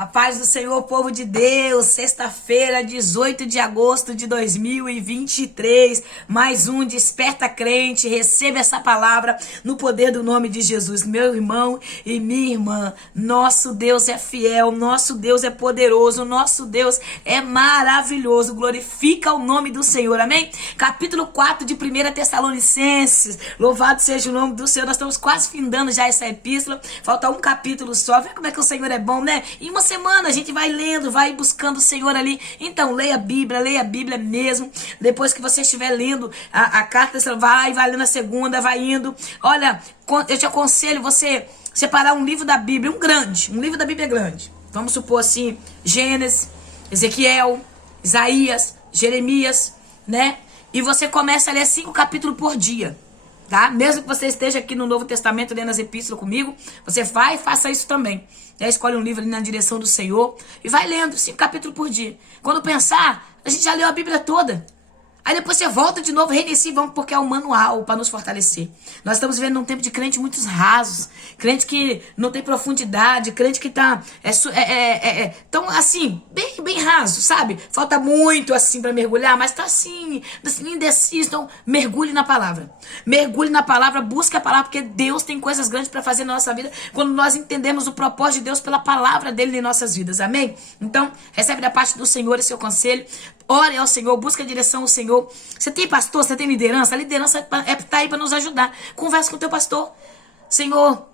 A paz do Senhor, povo de Deus, sexta-feira, 18 de agosto de 2023, mais um Desperta Crente, receba essa palavra no poder do nome de Jesus. Meu irmão e minha irmã, nosso Deus é fiel, nosso Deus é poderoso, nosso Deus é maravilhoso, glorifica o nome do Senhor, amém? Capítulo 4 de 1 Tessalonicenses, louvado seja o nome do Senhor, nós estamos quase findando já essa epístola, falta um capítulo só, vê como é que o Senhor é bom, né? Em uma semana a gente vai lendo, vai buscando o Senhor ali. Então leia a Bíblia mesmo. Depois que você estiver lendo a carta, você vai lendo a segunda, vai indo. Olha, eu te aconselho você separar um livro da Bíblia, um livro da Bíblia grande. Vamos supor assim, Gênesis, Ezequiel, Isaías, Jeremias, né? E você começa a ler 5 capítulos por dia. Tá? Mesmo que você esteja aqui no Novo Testamento lendo as epístolas comigo, você vai e faça isso também. Escolhe um livro ali na direção do Senhor e vai lendo 5 capítulos por dia. Quando pensar, a gente já leu a Bíblia toda. Aí depois você volta de novo, reinicia, vamos, porque é um manual para nos fortalecer. Nós estamos vivendo num tempo de crente muito rasos, crente que não tem profundidade, crente que tá tão assim, bem raso, sabe? Falta muito assim para mergulhar, mas tá assim, indeciso. Então mergulhe na palavra. Mergulhe na palavra, busque a palavra, porque Deus tem coisas grandes para fazer na nossa vida quando nós entendemos o propósito de Deus pela palavra dele em nossas vidas, amém? Então, recebe da parte do Senhor esse seu conselho. Ore ao Senhor, busque a direção ao Senhor. Você tem pastor, você tem liderança? A liderança está aí para nos ajudar. Converse com o teu pastor. Senhor,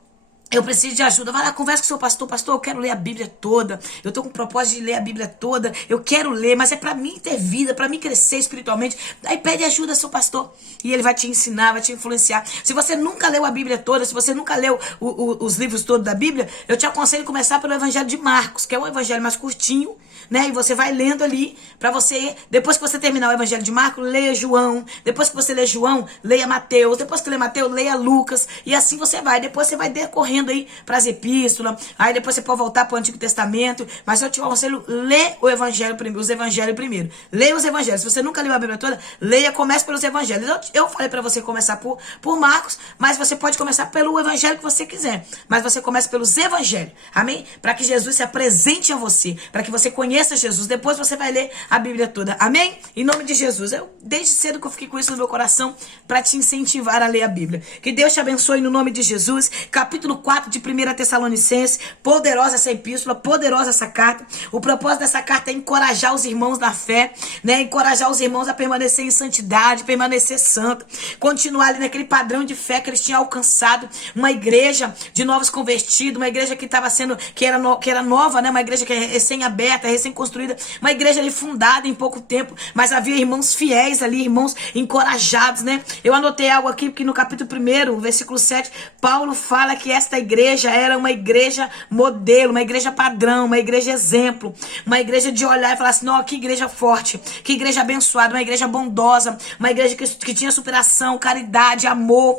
eu preciso de ajuda. Vai lá, conversa com o seu pastor. Pastor, eu quero ler a Bíblia toda. Eu estou com o propósito de ler a Bíblia toda. Eu quero ler, mas é para mim ter vida, para mim crescer espiritualmente. Aí pede ajuda ao seu pastor. E ele vai te ensinar, vai te influenciar. Se você nunca leu a Bíblia toda, se você nunca leu os livros todos da Bíblia, eu te aconselho a começar pelo Evangelho de Marcos, que é um evangelho mais curtinho, né? E você vai lendo ali para você, depois que você terminar o Evangelho de Marcos, leia João. Depois que você lê João, leia Mateus. Depois que lê Mateus, leia Lucas. E assim você vai. Depois você vai decorrendo aí para as epístolas. Aí depois você pode voltar para o Antigo Testamento. Mas eu te aconselho, lê o Evangelho primeiro, os Evangelhos primeiro. Leia os Evangelhos. Se você nunca leu a Bíblia toda, leia, comece pelos Evangelhos. Eu falei para você começar por Marcos, mas você pode começar pelo Evangelho que você quiser. Mas você começa pelos Evangelhos. Amém? Para que Jesus se apresente a você, para que você conheça Jesus, depois você vai ler a Bíblia toda, amém? Em nome de Jesus, eu desde cedo que eu fiquei com isso no meu coração para te incentivar a ler a Bíblia. Que Deus te abençoe no nome de Jesus. Capítulo 4 de 1 Tessalonicenses, poderosa essa epístola, poderosa essa carta. O propósito dessa carta é encorajar os irmãos na fé, né? Encorajar os irmãos a permanecer em santidade, permanecer santo, continuar ali naquele padrão de fé que eles tinham alcançado, uma igreja de novos convertidos, uma igreja que estava sendo, que era nova, né? Uma igreja que é recém-aberta, recém-construída, uma igreja ali fundada em pouco tempo, mas havia irmãos fiéis ali, irmãos encorajados, né? Eu anotei algo aqui, porque no capítulo 1, versículo 7, Paulo fala que esta igreja era uma igreja modelo, uma igreja padrão, uma igreja exemplo, uma igreja de olhar e falar assim, não, que igreja forte, que igreja abençoada, uma igreja bondosa, uma igreja que tinha superação, caridade, amor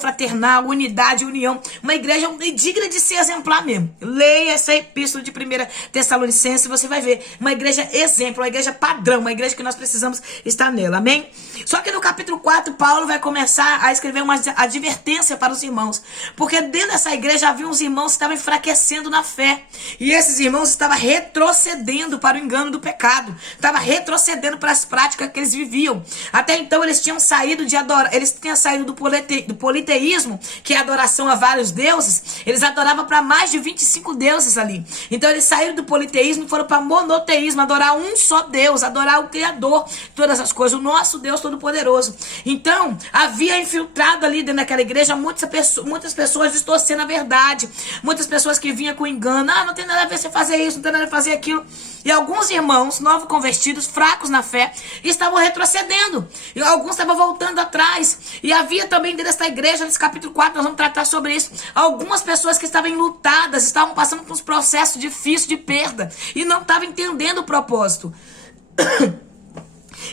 fraternal, unidade, união, uma igreja digna de ser exemplar mesmo. Leia essa epístola de 1 Tessalonicenses, você vai ver uma igreja exemplo, uma igreja padrão, uma igreja que nós precisamos estar nela, amém? Só que no capítulo 4, Paulo vai começar a escrever uma advertência para os irmãos, porque dentro dessa igreja havia uns irmãos que estavam enfraquecendo na fé, e esses irmãos estavam retrocedendo para o engano do pecado, estavam retrocedendo para as práticas que eles viviam. Até então eles tinham saído do politeísmo, que é a adoração a vários deuses. Eles adoravam para mais de 25 deuses ali. Então eles saíram do politeísmo e foram para monoteísmo, adorar um só Deus, adorar o Criador, todas as coisas, o nosso Deus Todo-Poderoso. Então, havia infiltrado ali dentro daquela igreja muitas pessoas distorcendo a verdade, muitas pessoas que vinham com engano, não tem nada a ver você fazer isso, não tem nada a ver fazer aquilo. E alguns irmãos, novos convertidos, fracos na fé, estavam retrocedendo, e alguns estavam voltando atrás. E havia também dentro dessa igreja, nesse capítulo 4, nós vamos tratar sobre isso, algumas pessoas que estavam enlutadas, estavam passando por uns processos difíceis de perda, e não estavam entendendo o propósito.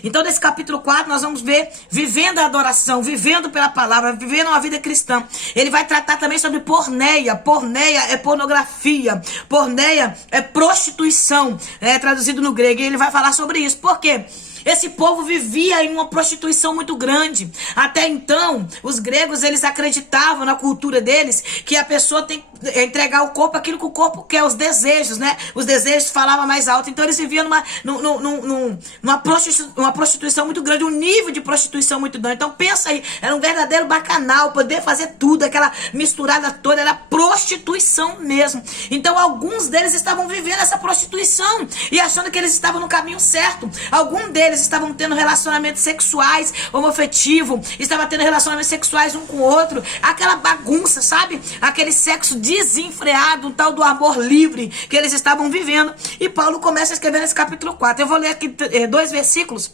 Então, nesse capítulo 4, nós vamos ver vivendo a adoração, vivendo pela palavra, vivendo uma vida cristã. Ele vai tratar também sobre porneia. Porneia é pornografia. Porneia é prostituição, traduzido no grego. E ele vai falar sobre isso. Por quê? Esse povo vivia em uma prostituição muito grande. Até então, os gregos, eles acreditavam na cultura deles que a pessoa tem que entregar o corpo aquilo que o corpo quer, os desejos, né? Os desejos falavam mais alto. Então eles viviam numa prostituição muito grande, um nível de prostituição muito grande. Então pensa aí, era um verdadeiro bacanal, poder fazer tudo, aquela misturada toda, era prostituição mesmo. Então alguns deles estavam vivendo essa prostituição e achando que eles estavam no caminho certo. Alguns deles estavam tendo relacionamentos sexuais homoafetivos, estavam tendo relacionamentos sexuais um com o outro, aquela bagunça, sabe? Aquele sexo desenfreado, um tal do amor livre que eles estavam vivendo. E Paulo começa a escrever nesse capítulo 4. Eu vou ler aqui 2 versículos.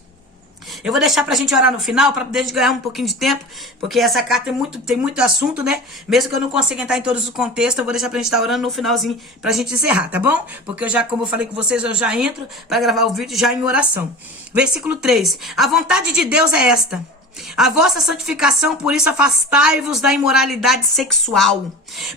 Eu vou deixar pra gente orar no final, pra poder ganhar um pouquinho de tempo, porque essa carta tem muito assunto, né? Mesmo que eu não consiga entrar em todos os contextos, eu vou deixar pra gente estar orando no finalzinho, pra gente encerrar, tá bom? Porque como eu falei com vocês, eu já entro pra gravar o vídeo já em oração. Versículo 3. A vontade de Deus é esta: a vossa santificação, por isso afastai-vos da imoralidade sexual.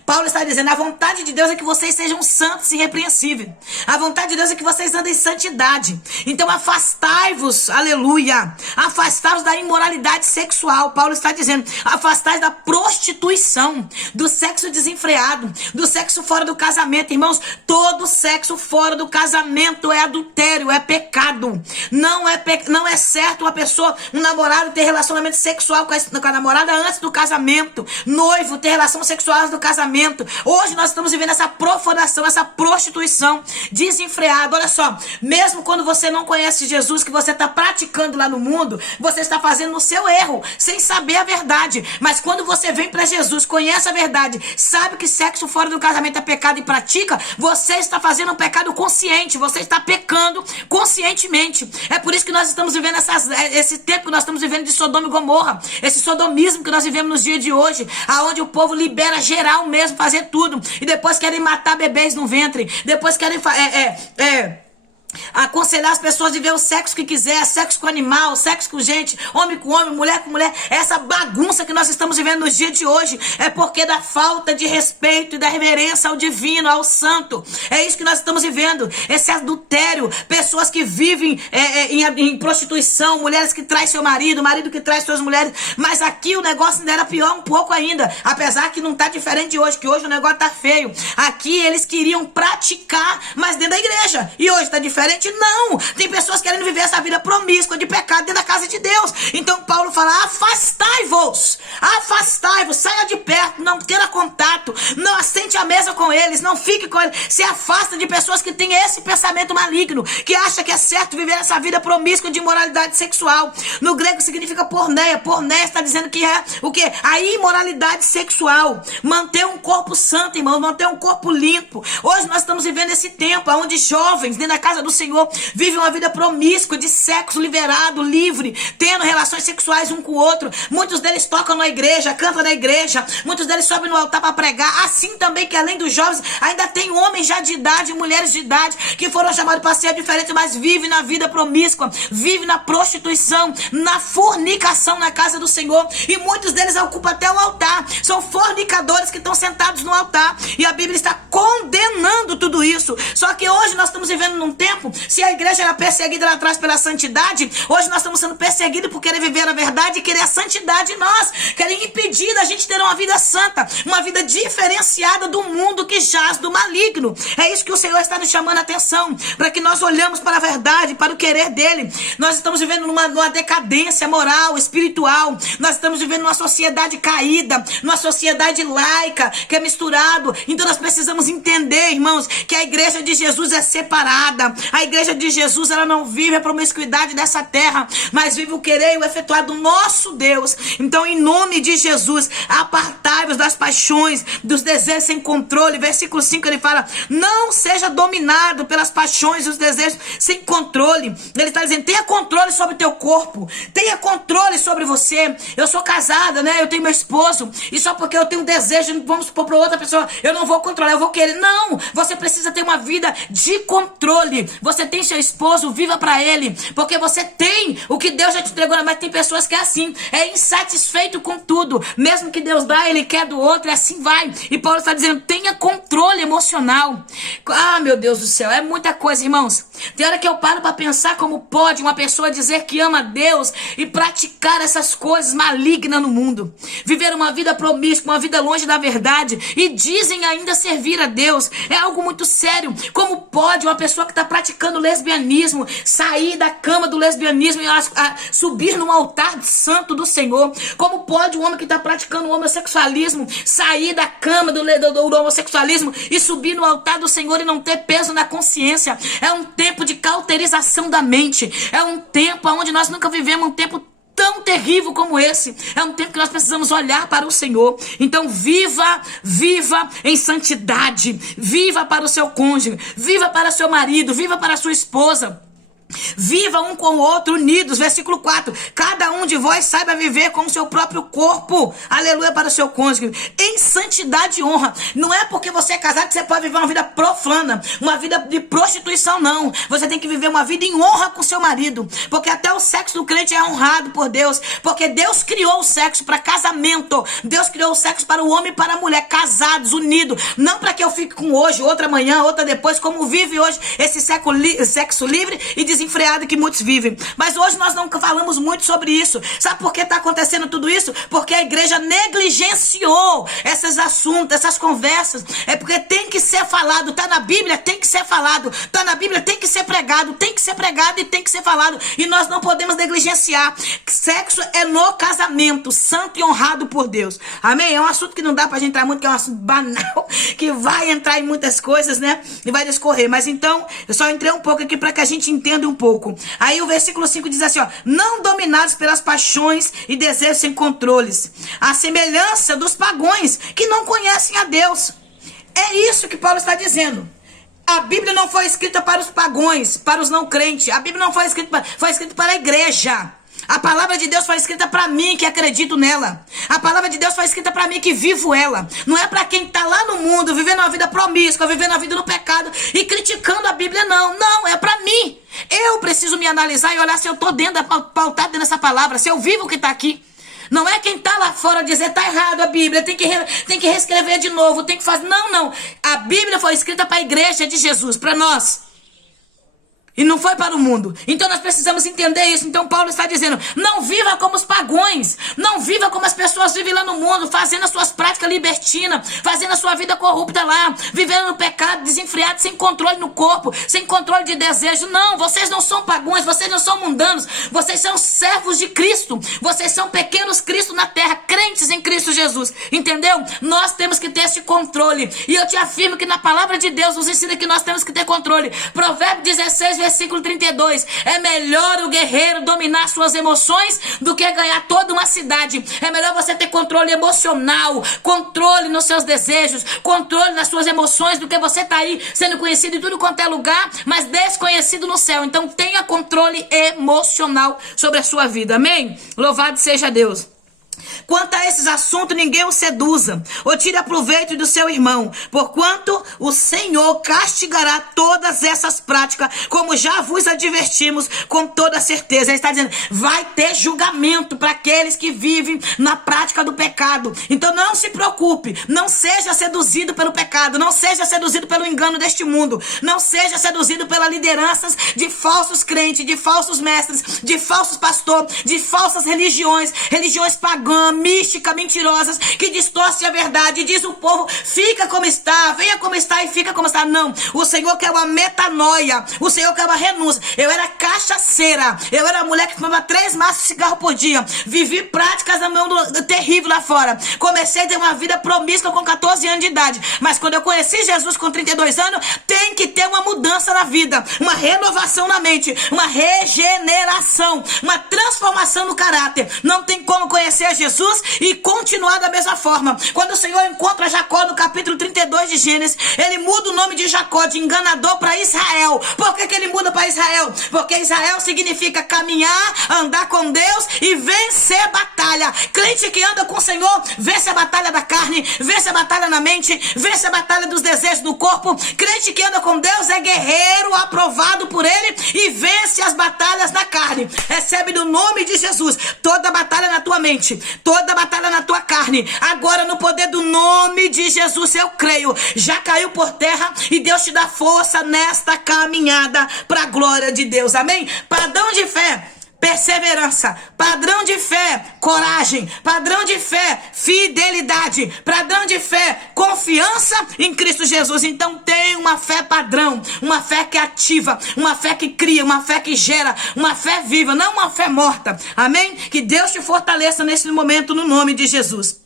Paulo está dizendo, a vontade de Deus é que vocês sejam santos e irrepreensíveis. A vontade de Deus é que vocês andem em santidade. Então afastai-vos, aleluia, afastai-vos da imoralidade sexual. Paulo está dizendo, afastai-vos da prostituição, do sexo desenfreado, do sexo fora do casamento. Irmãos, todo sexo fora do casamento é adultério, é pecado. Não é certo uma pessoa, um namorado ter relacionamento sexual com a namorada antes do casamento, noivo ter relação sexual antes do casamento. Hoje nós estamos vivendo essa profanação, essa prostituição desenfreada. Olha só, mesmo quando você não conhece Jesus, que você está praticando lá no mundo, você está fazendo o seu erro, sem saber a verdade. Mas quando você vem para Jesus, conhece a verdade, sabe que sexo fora do casamento é pecado e pratica, você está fazendo um pecado consciente, você está pecando conscientemente. É por isso que nós estamos vivendo esse tempo que nós estamos vivendo de Sodoma e Gomorra, esse sodomismo que nós vivemos nos dias de hoje, aonde o povo libera geral mesmo, fazer tudo, e depois querem matar bebês no ventre, depois querem aconselhar as pessoas de ver o sexo que quiser, sexo com animal, sexo com gente, homem com homem, mulher com mulher. Essa bagunça que nós estamos vivendo nos dias de hoje é porque da falta de respeito e da reverência ao divino, ao santo. É isso que nós estamos vivendo, esse adultério, pessoas que vivem em prostituição, mulheres que traem seu marido que trai suas mulheres. Mas aqui o negócio ainda era pior um pouco ainda, apesar que não tá diferente de hoje, que hoje o negócio tá feio. Aqui eles queriam praticar, mas dentro da igreja, e hoje tá diferente. Não, tem pessoas querendo viver essa vida promíscua de pecado dentro da casa de Deus. Então Paulo fala, afastai-vos, saia de perto, não queira contato, não assente à mesa com eles, não fique com eles, se afasta de pessoas que têm esse pensamento maligno, que acha que é certo viver essa vida promíscua de imoralidade sexual. No grego significa porneia está dizendo que é o quê? A imoralidade sexual, manter um corpo santo, irmão, manter um corpo limpo. Hoje nós estamos vivendo esse tempo onde jovens dentro da casa do Senhor vivem uma vida promíscua de sexo liberado, livre, tendo relações sexuais um com o outro. Muitos deles tocam na igreja, cantam na igreja, muitos deles sobem no altar para pregar. Assim também que além dos jovens, ainda tem homens já de idade, mulheres de idade, que foram chamados para ser diferentes, mas vivem na vida promíscua, vivem na prostituição, na fornicação na casa do Senhor. E muitos deles ocupam até o altar, são fornicadores que estão sentados no altar, e a Bíblia está condenando tudo isso. Só que hoje nós estamos vivendo num tempo, se a igreja era perseguida lá atrás pela santidade, hoje nós estamos sendo perseguidos por querer viver a verdade e querer a santidade em nós, querem impedir da gente ter uma vida santa, uma vida diferenciada do mundo que jaz do maligno. É isso que o Senhor está nos chamando a atenção, para que nós olhamos para a verdade, para o querer dele. Nós estamos vivendo numa decadência moral, espiritual, nós estamos vivendo numa sociedade caída, numa sociedade laica, que é misturado. Então nós precisamos entender, irmãos, que a igreja de Jesus é separada. A igreja de Jesus, ela não vive a promiscuidade dessa terra, mas vive o querer e o efetuar do nosso Deus. Então, em nome de Jesus, apartai-vos das paixões, dos desejos sem controle. Versículo 5, ele fala, não seja dominado pelas paixões e os desejos sem controle. Ele está dizendo, tenha controle sobre o teu corpo, tenha controle sobre você. Eu sou casada, né? Eu tenho meu esposo, e só porque eu tenho um desejo, vamos supor, para outra pessoa, eu não vou controlar, eu vou querer. Não, você precisa ter uma vida de controle. Você tem seu esposo, viva para ele, porque você tem o que Deus já te entregou. Mas tem pessoas que é assim, é insatisfeito com tudo, mesmo que Deus dá, ele quer do outro, e assim vai. E Paulo está dizendo, tenha controle emocional. Ah, meu Deus do céu, é muita coisa, irmãos. Tem hora que eu paro para pensar como pode uma pessoa dizer que ama Deus e praticar essas coisas malignas no mundo, viver uma vida promíscua, uma vida longe da verdade, e dizem ainda servir a Deus. É algo muito sério. Como pode uma pessoa que está praticando lesbianismo sair da cama do lesbianismo e subir no altar santo do Senhor? Como pode um homem que está praticando o homossexualismo sair da cama do homossexualismo e subir no altar do Senhor e não ter peso na consciência? É um tempo de cauterização da mente. É um tempo onde nós nunca vivemos um tempo tão terrível como esse. É um tempo que nós precisamos olhar para o Senhor. Então viva em santidade. Viva para o seu cônjuge. Viva para seu marido. Viva para a sua esposa. Viva um com o outro unidos. Versículo 4. Cada um de vós saiba viver com o seu próprio corpo. Aleluia, para o seu cônjuge. Em santidade e honra. Não é porque você é casado que você pode viver uma vida profana, uma vida de prostituição, não. Você tem que viver uma vida em honra com seu marido. Porque até o sexo do crente é honrado por Deus. Porque Deus criou o sexo para casamento. Deus criou o sexo para o homem e para a mulher. Casados, unidos. Não para que eu fique com hoje, outra amanhã, outra depois. Como vive hoje esse sexo livre e desenfreado que muitos vivem. Mas hoje nós não falamos muito sobre isso. Sabe por que está acontecendo tudo isso? Porque a igreja negligenciou esses assuntos, essas conversas. É porque tem que ser falado. Está na Bíblia, tem que ser falado. Está na Bíblia, tem que ser pregado. Tem que ser pregado e tem que ser falado. E nós não podemos negligenciar. Sexo é no casamento, santo e honrado por Deus. Amém? É um assunto que não dá pra gente entrar muito, que é um assunto banal, que vai entrar em muitas coisas, né? E vai discorrer. Mas então, eu só entrei um pouco aqui para que a gente entenda um pouco. Aí o versículo 5 diz assim, ó: não dominados pelas paixões e desejos sem controles, a semelhança dos pagãos que não conhecem a Deus. É isso que Paulo está dizendo. A Bíblia não foi escrita para os pagãos, para os não crentes. A Bíblia não foi escrita para a igreja. A palavra de Deus foi escrita para mim que acredito nela. A palavra de Deus foi escrita para mim que vivo ela. Não é para quem está lá no mundo, vivendo uma vida promíscua, vivendo a vida no pecado e criticando a Bíblia, não. Não, é para mim. Eu preciso me analisar e olhar se eu estou pautado dentro dessa palavra, se eu vivo o que está aqui. Não é quem está lá fora dizer, está errado a Bíblia, tem que reescrever de novo, tem que fazer. Não. A Bíblia foi escrita para a igreja de Jesus, para nós. E não foi para o mundo. Então nós precisamos entender isso. Então Paulo está dizendo, não viva como os pagãos. Não viva como as pessoas vivem lá no mundo, fazendo as suas práticas libertinas, fazendo a sua vida corrupta lá, vivendo no pecado, desenfreado, sem controle no corpo, sem controle de desejo. Não, vocês não são pagãos, vocês não são mundanos. Vocês são servos de Cristo. Vocês são pequenos Cristo na terra, crentes em Cristo Jesus. Entendeu? Nós temos que ter esse controle. E eu te afirmo que na palavra de Deus nos ensina que nós temos que ter controle. Provérbio 16, versículo 32. É melhor o guerreiro dominar suas emoções do que ganhar toda uma cidade. É melhor você ter controle emocional, controle nos seus desejos, controle nas suas emoções, do que você estar aí sendo conhecido em tudo quanto é lugar, mas desconhecido no céu. Então tenha controle emocional sobre a sua vida. Amém? Louvado seja Deus. Quanto a esses assuntos, ninguém o seduza ou tire proveito do seu irmão, porquanto o Senhor castigará todas essas práticas, como já vos advertimos com toda certeza. Ele está dizendo, vai ter julgamento para aqueles que vivem na prática do pecado. Então não se preocupe, não seja seduzido pelo pecado, não seja seduzido pelo engano deste mundo, não seja seduzido pelas lideranças de falsos crentes, de falsos mestres, de falsos pastores, de falsas religiões pagãs, mística, mentirosas, que distorcem a verdade e diz o povo, fica como está, venha como está e fica como está. Não, o Senhor quer uma metanoia, o Senhor quer uma renúncia. Eu era cachaceira, eu era mulher que fumava 3 maços de cigarro por dia, vivi práticas terrível lá fora, comecei a ter uma vida promíscua com 14 anos de idade, mas quando eu conheci Jesus com 32 anos, tem que ter uma mudança na vida, uma renovação na mente, uma regeneração, uma transformação no caráter. Não tem como conhecer Jesus e continuar da mesma forma. Quando o Senhor encontra Jacó no capítulo 32 de Gênesis, ele muda o nome de Jacó de enganador para Israel. Por que ele muda para Israel? Porque Israel significa caminhar, andar com Deus e vencer batalha. Crente que anda com o Senhor vence a batalha da carne, vence a batalha na mente, vence a batalha dos desejos do corpo. Crente que anda com Deus é guerreiro guerreiro aprovado por ele e vence as batalhas da carne. Recebe no nome de Jesus toda batalha na tua mente, toda batalha na tua carne. Agora, no poder do nome de Jesus, eu creio, já caiu por terra e Deus te dá força nesta caminhada para a glória de Deus. Amém? Padrão de fé, perseverança. Padrão de fé, coragem. Padrão de fé, fidelidade. Padrão de fé, confiança em Cristo Jesus. Então tem uma fé padrão, uma fé que ativa, uma fé que cria, uma fé que gera, uma fé viva, não uma fé morta. Amém? Que Deus te fortaleça nesse momento no nome de Jesus.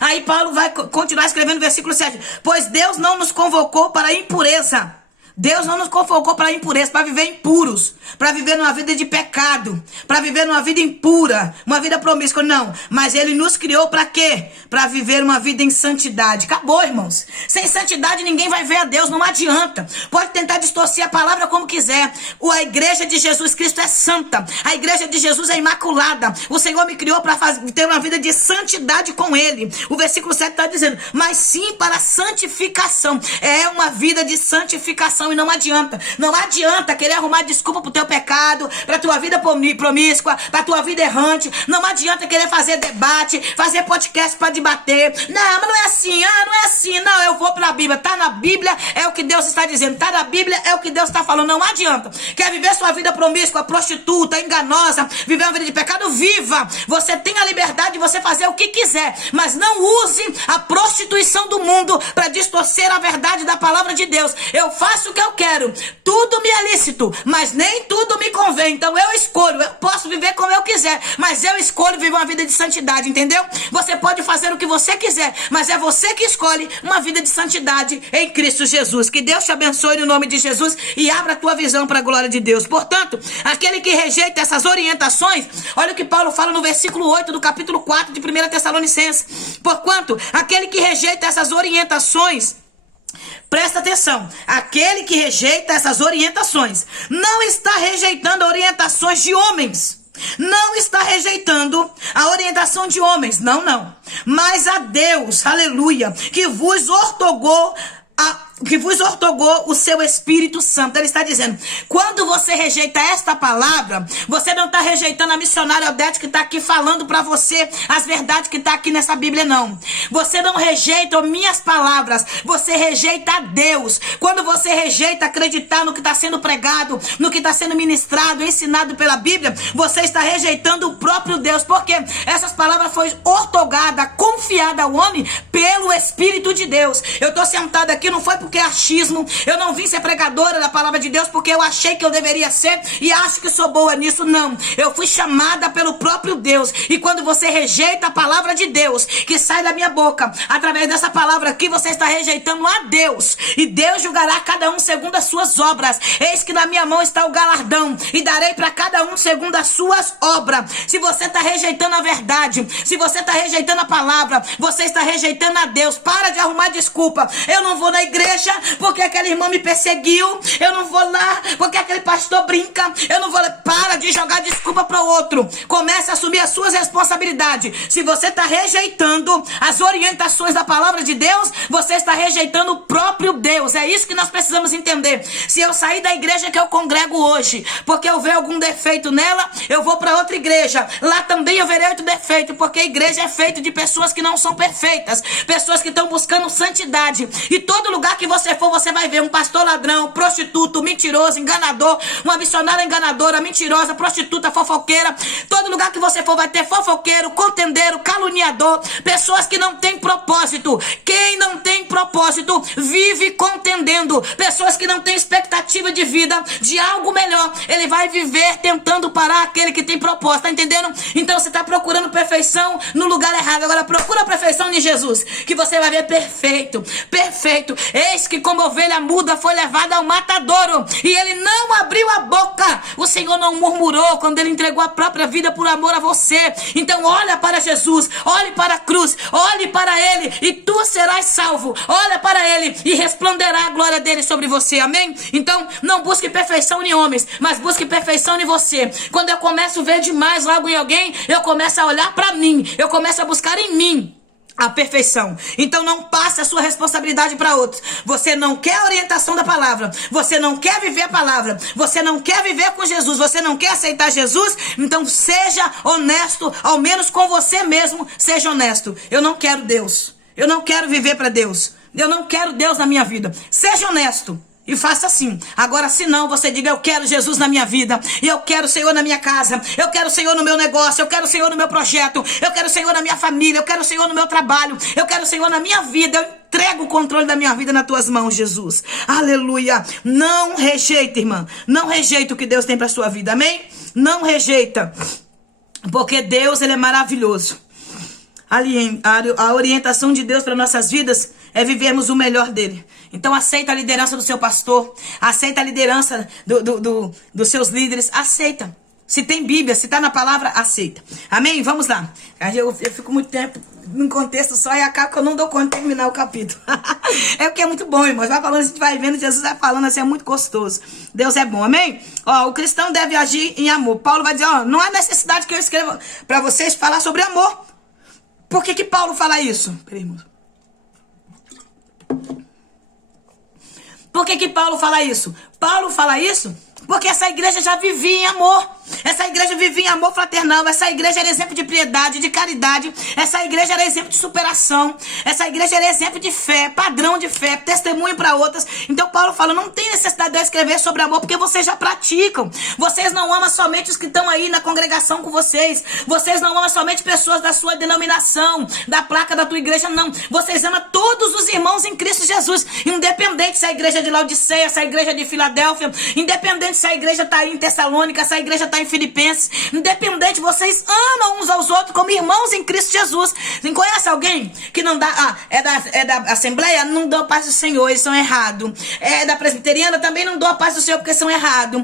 Aí Paulo vai continuar escrevendo no versículo 7. Pois Deus não nos convocou para a impureza. Deus não nos convocou para a impureza, para viver impuros, para viver numa vida de pecado, para viver numa vida impura, uma vida promíscua, não. Mas Ele nos criou para quê? Para viver uma vida em santidade. Acabou, irmãos. Sem santidade ninguém vai ver a Deus, não adianta. Pode tentar distorcer a palavra como quiser. A igreja de Jesus Cristo é santa. A igreja de Jesus é imaculada. O Senhor me criou para ter uma vida de santidade com Ele. O versículo 7 está dizendo, mas sim para a santificação. É uma vida de santificação. E não adianta querer arrumar desculpa pro teu pecado, pra tua vida promíscua, pra tua vida errante. Não adianta querer fazer debate, fazer podcast pra debater. Não, mas não é assim, não é assim. Não, eu vou pra Bíblia. Tá na Bíblia, é o que Deus está dizendo. Tá na Bíblia, é o que Deus está falando. Não adianta. Quer viver sua vida promíscua, prostituta, enganosa, viver uma vida de pecado? Viva! Você tem a liberdade de você fazer o que quiser, mas não use a prostituição do mundo pra distorcer a verdade da palavra de Deus. Eu faço o que eu quero, tudo me é lícito, mas nem tudo me convém. Então eu escolho, eu posso viver como eu quiser, mas eu escolho viver uma vida de santidade, entendeu? Você pode fazer o que você quiser, mas é você que escolhe uma vida de santidade em Cristo Jesus. Que Deus te abençoe no nome de Jesus e abra a tua visão para a glória de Deus. Portanto, aquele que rejeita essas orientações, olha o que Paulo fala no versículo 8 do capítulo 4 de 1 Tessalonicenses. Porquanto, aquele que rejeita essas orientações, presta atenção, aquele que rejeita essas orientações não está rejeitando orientações de homens. Não está rejeitando a orientação de homens, não. Mas a Deus, aleluia, que vos ortogou o seu Espírito Santo. Ele está dizendo, quando você rejeita esta palavra, você não está rejeitando a missionária Odete que está aqui falando para você as verdades que está aqui nessa Bíblia, não. Você não rejeita minhas palavras, você rejeita a Deus. Quando você rejeita acreditar no que está sendo pregado, no que está sendo ministrado, ensinado pela Bíblia, você está rejeitando o próprio Deus, porque essas palavras foram ortogadas, confiadas ao homem pelo Espírito de Deus. Eu estou sentado aqui, não foi porque é achismo, eu não vim ser pregadora da palavra de Deus porque eu achei que eu deveria ser e acho que sou boa nisso, não. Eu fui chamada pelo próprio Deus, e quando você rejeita a palavra de Deus que sai da minha boca, através dessa palavra aqui, você está rejeitando a Deus, e Deus julgará cada um segundo as suas obras. Eis que na minha mão está o galardão, e darei para cada um segundo as suas obras. Se você está rejeitando a verdade, se você está rejeitando a palavra, você está rejeitando a Deus. Para de arrumar desculpa. Eu não vou na igreja porque aquela irmã me perseguiu, eu não vou lá porque aquele pastor brinca, eu não vou lá. Para de jogar desculpa para o outro. Comece a assumir as suas responsabilidades. Se você está rejeitando as orientações da palavra de Deus, você está rejeitando o próprio Deus. É isso que nós precisamos entender. Se eu sair da igreja que eu congrego hoje porque eu ver algum defeito nela, eu vou para outra igreja, lá também eu verei outro defeito, porque a igreja é feita de pessoas que não são perfeitas, pessoas que estão buscando santidade. E todo lugar que você for, você vai ver um pastor ladrão, prostituto, mentiroso, enganador, uma missionária enganadora, mentirosa, prostituta, fofoqueira. Todo lugar que você for vai ter fofoqueiro, contendeiro, caluniador, pessoas que não têm propósito. Quem não tem propósito vive contendendo. Pessoas que não têm expectativa de vida, de algo melhor, ele vai viver tentando parar aquele que tem propósito, tá entendendo? Então você está procurando perfeição no lugar errado. Agora procura a perfeição em Jesus, que você vai ver perfeito, perfeito. Eis que como ovelha muda foi levada ao matadouro, e ele não abriu a boca. O Senhor não murmurou quando ele entregou a própria vida por amor a você. Então olha para Jesus, olhe para a cruz, olhe para ele e tu serás salvo. Olha para ele e resplanderá a glória dele sobre você, amém? Então não busque perfeição em homens, mas busque perfeição em você. Quando eu começo a ver demais algo em alguém, eu começo a olhar para mim, eu começo a buscar em mim a perfeição. Então não passe a sua responsabilidade para outros. Você não quer a orientação da palavra, você não quer viver a palavra, você não quer viver com Jesus, você não quer aceitar Jesus, então seja honesto, ao menos com você mesmo, seja honesto. Eu não quero Deus, eu não quero viver para Deus, eu não quero Deus na minha vida. Seja honesto. E faça assim. Agora, se não, você diga: eu quero Jesus na minha vida, e eu quero o Senhor na minha casa, eu quero o Senhor no meu negócio, eu quero o Senhor no meu projeto, eu quero o Senhor na minha família, eu quero o Senhor no meu trabalho, eu quero o Senhor na minha vida. Eu entrego o controle da minha vida nas tuas mãos, Jesus. Aleluia. Não rejeita, irmã. Não rejeita o que Deus tem para sua vida. Amém? Não rejeita. Porque Deus, Ele é maravilhoso. A orientação de Deus para nossas vidas é vivermos o melhor dele. Então aceita a liderança do seu pastor, aceita a liderança dos seus líderes, aceita. Se tem Bíblia, se está na palavra, aceita. Amém? Vamos lá. Eu fico muito tempo num contexto só e acaba que eu não dou conta de terminar o capítulo. É o que é muito bom, irmãos. Vai falando, a gente vai vendo, Jesus vai falando, assim, é muito gostoso. Deus é bom, amém? Ó, o cristão deve agir em amor. Paulo vai dizer, ó, não há necessidade que eu escreva para vocês falar sobre amor. Por que Paulo fala isso? Peraí, irmãos. Por que Paulo fala isso? Paulo fala isso porque essa igreja já vivia em amor. Essa igreja vivia em amor fraternal. Essa igreja era exemplo de piedade, de caridade. Essa igreja era exemplo de superação. Essa igreja era exemplo de fé, padrão de fé, testemunho para outras. Então Paulo fala, não tem necessidade de eu escrever sobre amor, porque vocês já praticam. Vocês não amam somente os que estão aí na congregação com vocês. Vocês não amam somente pessoas da sua denominação, da placa da tua igreja, não. Vocês amam todos os irmãos em Cristo Jesus. Independente se a igreja é de Laodiceia, se a igreja é de Filadélfia, independente se a igreja está aí em Tessalônica, se a igreja está em Filipenses, independente, vocês amam uns aos outros como irmãos em Cristo Jesus. Você conhece alguém que não dá, é da Assembleia, não dá a paz do Senhor, eles são errados. É da Presbiteriana, também não dou a paz do Senhor porque são errados.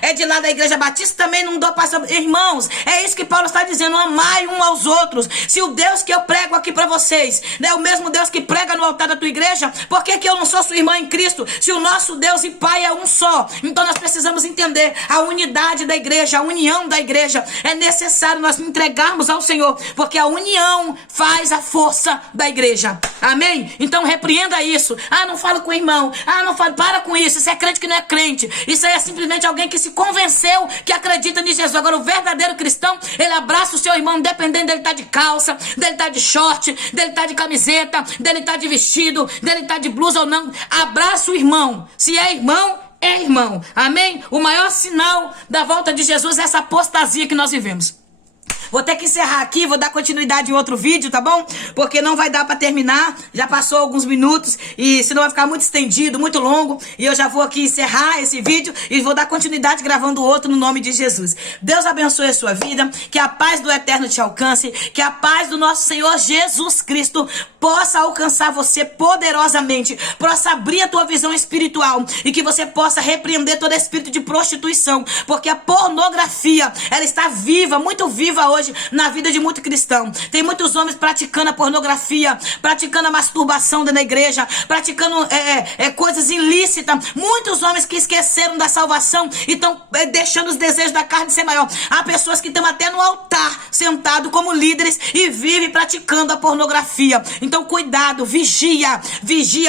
É de lá da Igreja Batista, também não dou a paz do Senhor. Irmãos, é isso que Paulo está dizendo, amai um aos outros. Se o Deus que eu prego aqui para vocês é o mesmo Deus que prega no altar da tua igreja, por que eu não sou sua irmã em Cristo? Se o nosso Deus e Pai é um só, então nós precisamos entender a unidade da igreja, a união da igreja. É necessário nós entregarmos ao Senhor, porque a união faz a força da igreja. Amém? Então repreenda isso. Não falo com o irmão. Não falo, para com isso. Isso é crente que não é crente. Isso aí é simplesmente alguém que se convenceu que acredita em Jesus. Agora o verdadeiro cristão, ele abraça o seu irmão, independente dele estar de calça, dele estar de short, dele estar de camiseta, dele estar de vestido, dele estar de blusa ou não. Abraça o irmão. Se é irmão, é irmão. Amém? O maior sinal da volta de Jesus é essa apostasia que nós vivemos. Vou ter que encerrar aqui, vou dar continuidade em outro vídeo, tá bom? Porque não vai dar pra terminar, já passou alguns minutos e senão vai ficar muito estendido, muito longo. E eu já vou aqui encerrar esse vídeo e vou dar continuidade gravando outro no nome de Jesus. Deus abençoe a sua vida, que a paz do Eterno te alcance, que a paz do nosso Senhor Jesus Cristo possa alcançar você poderosamente, possa abrir a tua visão espiritual e que você possa repreender todo espírito de prostituição, porque a pornografia, ela está viva, muito viva hoje na vida de muito cristão. Tem muitos homens praticando a pornografia, praticando a masturbação dentro da igreja, praticando coisas ilícitas. Muitos homens que esqueceram da salvação e estão deixando os desejos da carne ser maior. Há pessoas que estão até no altar, sentado como líderes e vivem praticando a pornografia. Então cuidado, vigia,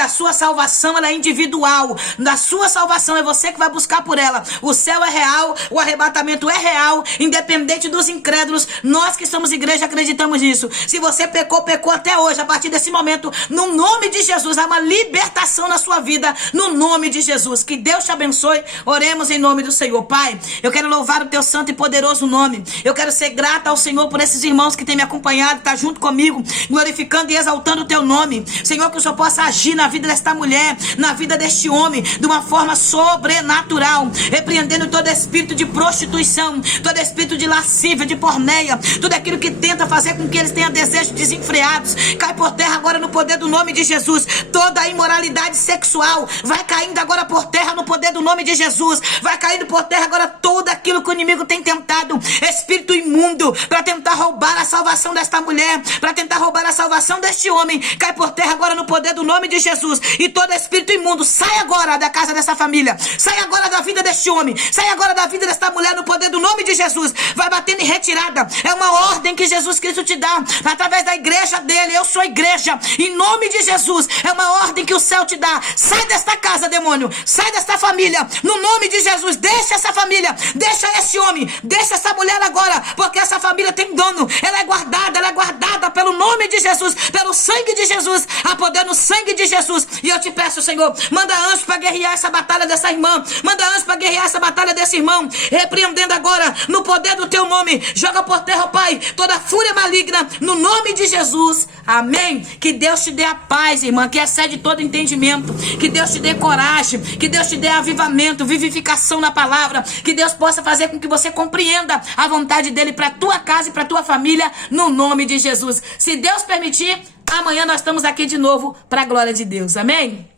a sua salvação ela é individual. Da sua salvação é você que vai buscar por ela. O céu é real, o arrebatamento é real, independente dos incrédulos. Nós que somos igreja acreditamos nisso. Se você pecou até hoje. A partir desse momento, no nome de Jesus, há uma libertação na sua vida, no nome de Jesus. Que Deus te abençoe. Oremos em nome do Senhor. Pai, eu quero louvar o teu santo e poderoso nome. Eu quero ser grata ao Senhor por esses irmãos que têm me acompanhado, tá junto comigo, glorificando e exaltando o teu nome. Senhor, que o Senhor possa agir na vida desta mulher, na vida deste homem, de uma forma sobrenatural, repreendendo todo espírito de prostituição, todo espírito de lascívia, de porneia, tudo aquilo que tenta fazer com que eles tenham desejos desenfreados, cai por terra agora no poder do nome de Jesus. Toda a imoralidade sexual vai caindo agora por terra no poder do nome de Jesus. Vai caindo por terra agora tudo aquilo que o inimigo tem tentado, espírito imundo, para tentar roubar a salvação desta mulher, para tentar roubar a salvação deste homem, cai por terra agora no poder do nome de Jesus. E todo espírito imundo sai agora da casa dessa família, sai agora da vida deste homem, sai agora da vida desta mulher no poder do nome de Jesus. Vai batendo em retirada guardada. É uma ordem que Jesus Cristo te dá através da igreja dele. Eu sou a igreja, em nome de Jesus. É uma ordem que o céu te dá. Sai desta casa, demônio. Sai desta família, no nome de Jesus. Deixa essa família, deixa esse homem, deixa essa mulher agora, porque essa família tem dono. Ela é guardada pelo nome de Jesus, pelo sangue de Jesus. Há poder no sangue de Jesus. E eu te peço, Senhor, manda anjos para guerrear essa batalha dessa irmã. Manda anjos para guerrear essa batalha desse irmão. Repreendendo agora, no poder do teu nome. Joga por terra, Pai, toda fúria maligna, no nome de Jesus. Amém. Que Deus te dê a paz, irmã, que excede todo entendimento. Que Deus te dê coragem. Que Deus te dê avivamento, vivificação na palavra. Que Deus possa fazer com que você compreenda a vontade dele para tua casa e para tua família, no nome de Jesus. Se Deus permitir, amanhã nós estamos aqui de novo para a glória de Deus. Amém?